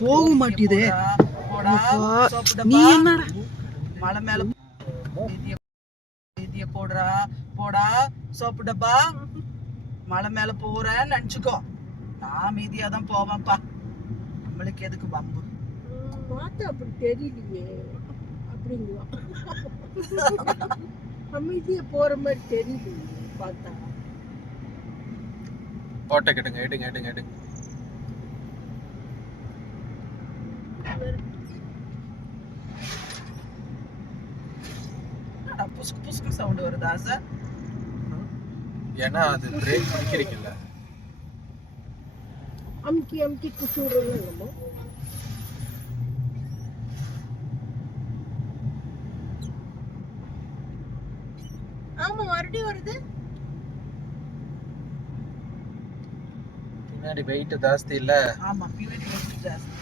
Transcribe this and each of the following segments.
போக மாட்டேதே. நீ என்னடா மலை மேல போடுறா போடா சோப்பு டப்பா. மலை மேல போறேன்னு நினைச்சுக்கோ, நான் மீதியா தான் போவேன்ப்பா. நம்மளுக்கு எதுக்கு பம்பு? பார்த்தா அப்படி தெரியலையே அப்படிங்களா? அமைதியா போற மாதிரி தெரியலையே பார்த்தா. போட்ட கேட்டுங்க எடுங்க எடுங்க எடுங்க. புசுக்கு புசுக்கு சவுண்ட் வருதா சார்? ஏன்னா அது பிரேக் பிடிக்கிறீங்கல்ல. அமுக்கி அமுக்கி குசுடுறோம் நம்ம. ஆமா மறுபடியும் வருது. பின்னாடி வெயிட் ஜாஸ்தி இல்ல. ஆமா பின்னாடி வெயிட் ஜாஸ்தி.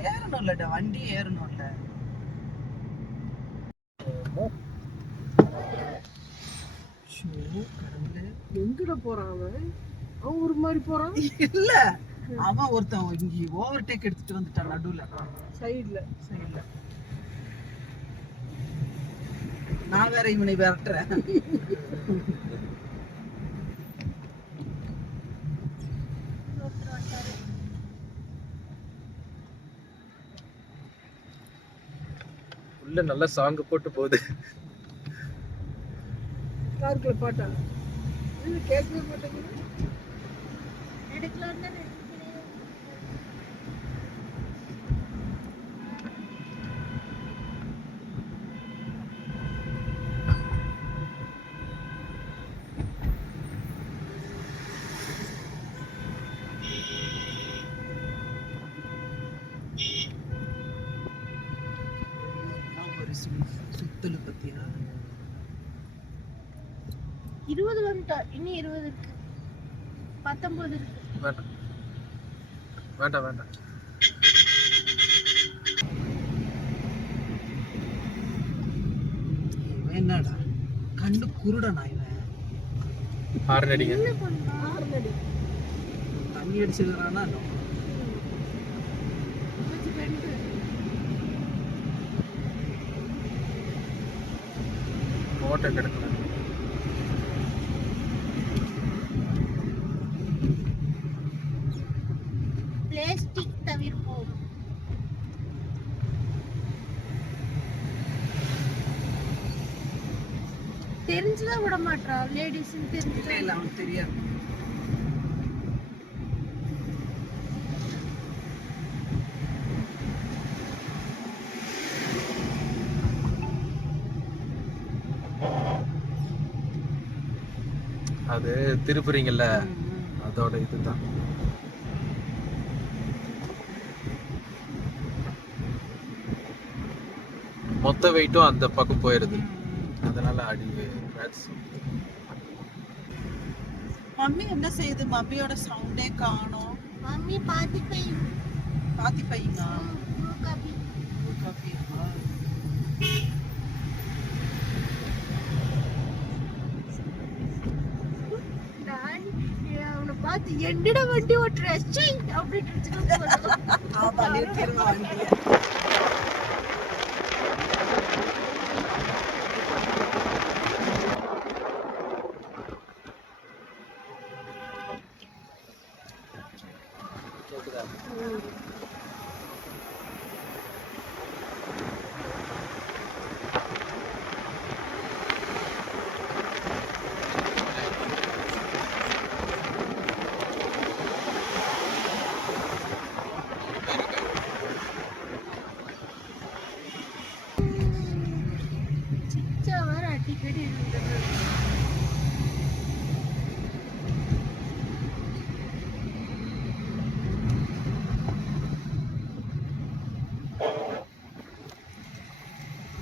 ஏறணும்ல வண்டி ஏறணும்ல. எங்கட போறான் அவன்? அவன் ஒரு மாதிரி போறான். இல்ல அவன் ஒருத்தன் இங்க ஓவர்டேக் எடுத்துட்டு வந்துட்டான் நடுவுல சைடுல. நான் வேற இவனை விரட்டுறேன். உள்ள நல்ல சாங் போட்டு போகுது. காருக்குள்ள பாட்டா இது கேட்கவே மாட்டேங்குது. எடுக்கலாம் தானே. சுத்தலு பத்தியா 20 வந்துட்டா. இன்னும் 20 இருக்கு. 19 இருக்கு. வேண்டாம் வேண்டாம் வேண்டாம். என்னடா கண்ணு குருடனா இவன்? ஹார்ன் அடிங்க. ஹார்ன் அடி. தண்ணி அடிச்சுக்கிறானா? போட்ட கிடக்கல. பிளாஸ்டிக் தவிர்ப்போம். தெரிஞ்சுதான் விட மாட்டா. லேடிஸ் தெரிஞ்சு இல்ல அவனுக்கு தெரியாது. அது திருப்புறீங்கல்ல, அதோட இதுதான். மொத்த வெயிட்டும் அந்த பக்கம் போயிருது. அதனால அடி. மம்மி என்ன செய்யுது? மம்மியோட சவுண்டே காணோம். மம்மி பாத்தி பையனா? காபி. அவனை பார்த்து என்னடா வண்டி ஓட்டுற அப்படின்னு வண்டிய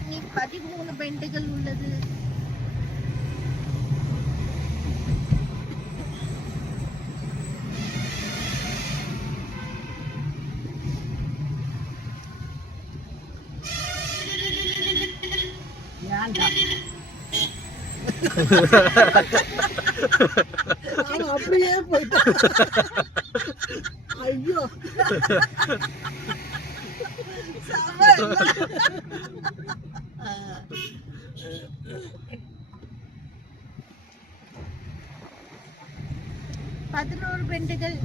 நீ 13 பெண்டுகள் உள்ளது. வேண்டாம். அவன் அப்படியே போயிட்டான். ஐயோ செம இல்ல? 11 பெண்டுகள்.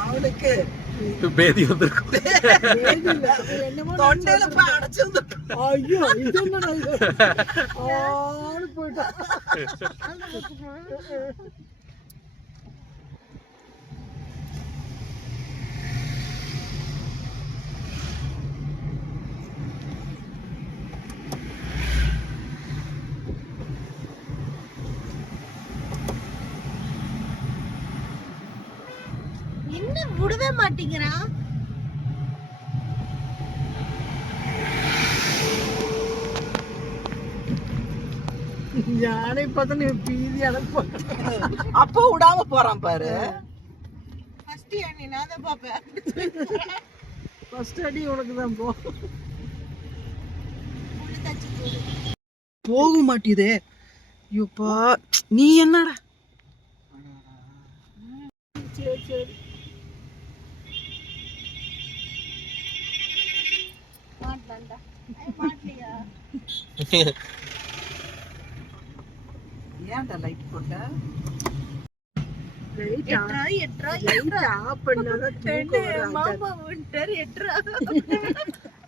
அவனுக்கு பேதி வந்திருக்கும். என்னமோ தொண்டையில போய் அடைச்சிருந்துட்டு ஐயோ இது என்ன ஆளு போயிட்டான். என்ன விடவே மாட்டேங்கிறான். யானை பார்த்தா நீ பீதி அனுப்ப. அப்போ விடாம போறான் பாரு. ஃபர்ஸ்ட் யானை நான் தான் பாப்பேன். ஃபர்ஸ்ட் அடி உனக்கு தான் போ. போக மாட்டேதே. ஐயோப்பா நீ என்னடா? சரி சரி மாட்டலாம்டா. மாட்டலையா? ஏன்டா லைட் போட்ட? எட்ரா எட்ரா எட்ரா ஆஃப் பண்ணாத தூக்கம் வராது. மாமா விட்டர் எட்ரா.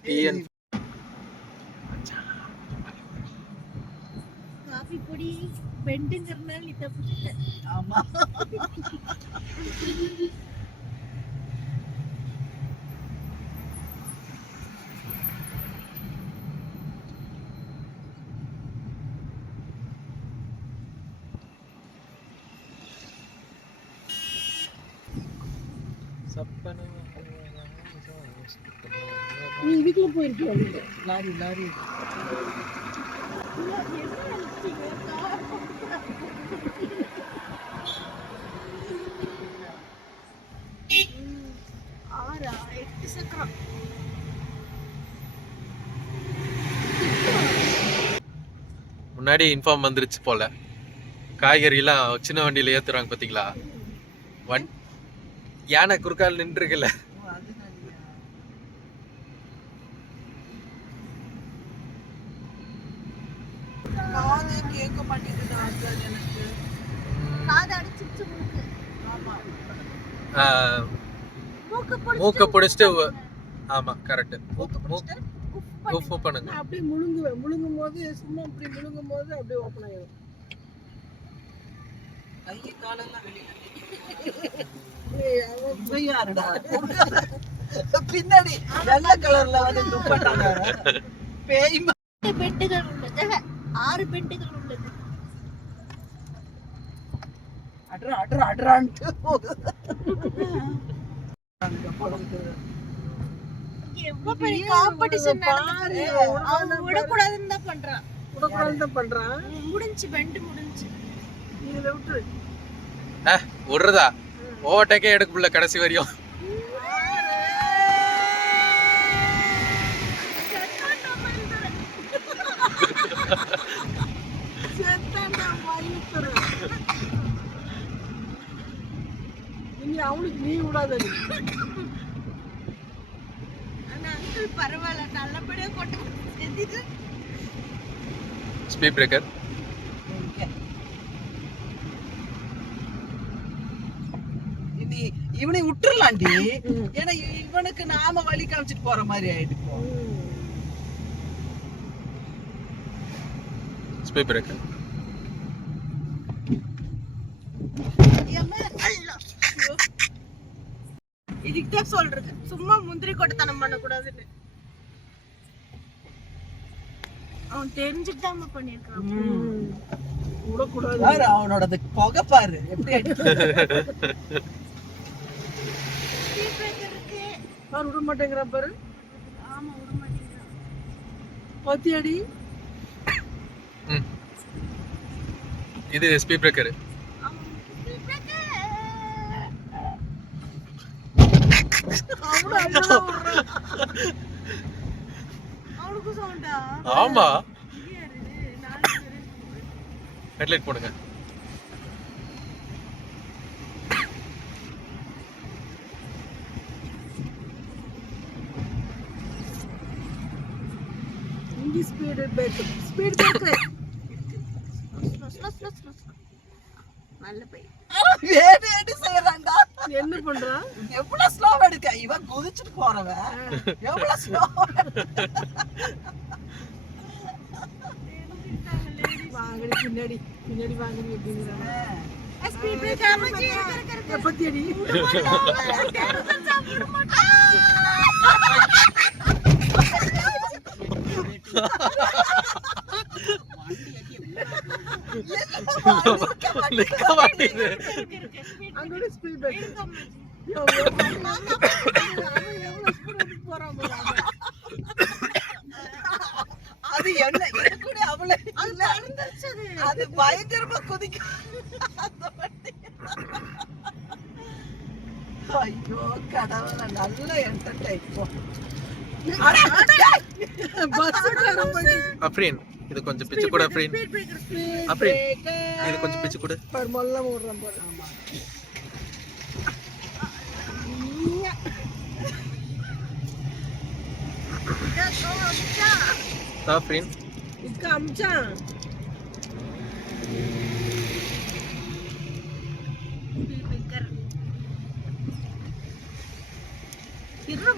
TN காபி பொடி பெண்டுங்கறனால நீ தப்பிச்சிட்ட. ஆமா. நீ இதுக்குள்ள போயிருக்கியா? Lorry lorry. ஆறா 8 சக்கரம். முன்னாடி இன்ஃபார்ம் வந்துருச்சு போல. காய்கறி எல்லாம் சின்ன வண்டியில ஏத்துறாங்க பாத்தீங்களா? யானை குறுக்கால் நின்றுக்குல்ல. காதே கேட்க மாட்டேங்குது ஆசார் எனக்கு. காது அடிச்சிச்சு மூக்கு. ஆமா. மூக்க பிடிச்சிட்டு ஆமா கரெக்ட். உப்பு உப்பு பண்ணுங்க. அப்படியே முழுங்கும் போது சும்மா அப்படி முழுங்கும் போது அப்படியே ஓபன் ஆயிடும். கை காலெல்லாம் வெளியில யாருடா பின்னாடி வெள்ளை கலர்ல வந்து துப்பட்டாங்க. பேய் பெண்டுகள் உள்ளது. 6 பெண்டுகள் உள்ளது. அட்ரா அட்ரா அட்ரான்ட்டு போகுது. எவ்வளவு பெரிய காம்படிஷன் நடக்குது. அவன் விடக்கூடாதுன்னு தான் பண்றான். விடக்கூடாதுன்னு தான் பண்றான். முடிஞ்சு பெண்டு முடிஞ்சு. இதுல விட்டு விடுறதா ஓவர்டேக்கே எடுக்க முடியல கடைசி வரையும். அவனுக்கு நீ விடாத. பரவாயில்ல நல்லபடியா கொண்டு ஸ்பீட் பிரேக்கர். இவனை விட்டுறலாண்டி. ஏன்னா இவனுக்கு நாம வழி காமிச்சிட்டு போற மாதிரி ஆயிட்டு. Speed breaker. இதுக்குதான் சொல்றது சும்மா முந்திரி கொட்டத்தனம் பண்ண கூடாதுன்னு. அவன் தெரிஞ்சுட்டு தான் பண்ணிருக்கான். பாரு அவனோட புகை பாரு எப்படி விட மாட்டேங்கிற பாரு. ஆமா விட மாட்டேங்கிறான். பத்தியடி இது ஸ்பீட் பிரேக்கர். அவளுக்கும் சவுண்டா ஆமா ஹெட்லைட் போடுங்க. இங்க ஸ்பீட் பிரேக் நல்ல பையன் வேடி செய்யறான்டா. என்ன பண்றான்? எவ்வளவு ஸ்லோவா எடுக்க இவன் குதிச்சுட்டு போறவன் எவ்வளவு ஸ்லோ. வாங்கடி பின்னாடி பின்னாடி வாங்கடி அப்படிங்கிறாங்க. ஸ்பீட் பிரேக் ஆமாச்சி இருக்க பத்தி அடி நிக்க மாட்டேங்குது. அங்கோட ஸ்பீட் பிரேக் அது என்ன கூட அவளே அது பயங்கரமா குதிக்க. ஐயோ கடவுள நல்ல என்டர்டைன். அப்ரீன் இது கொஞ்சம் பிச்சு கூட. அப்ரீன் அப்ரீன் இது கொஞ்சம் பிச்சு கூட. மொல்லம் ஓடுறான் போற. அப்ரீன் இதுக்கு அம்சா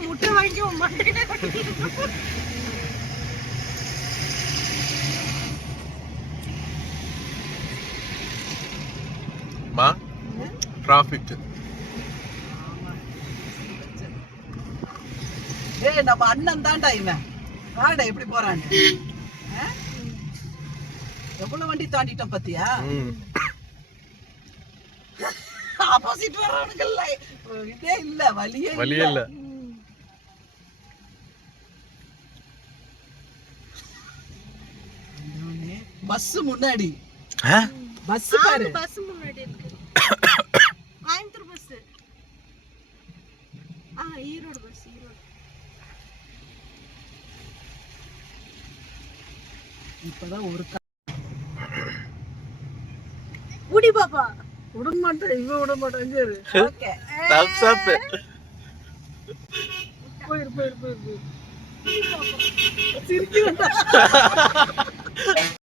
முட்டை வாங்கி மா டிராஃபிக். ஏய் நம்ம அண்ணன் தான்டா இவன். வாடா எப்படி போறான். எவ்வளவு வண்டி தாண்டிட்டோம் பாத்தியா. ஆப்போசிட் வர்றவனுங்கல்ல இதே இல்ல வழியே இல்ல. பஸ் முன்னாடி பஸ் பாரு. பஸ் முன்னாடி இருக்கு. கோயம்புத்தூர் பஸ். ஈரோடு பஸ். ஈரோடு இப்பதான் ஒரு உடி பாப்பா விட மாட்டேன். இவன் விட மாட்டேன். ஓகே தப்ஸ் அப். போயிரு சிரிக்கிறா.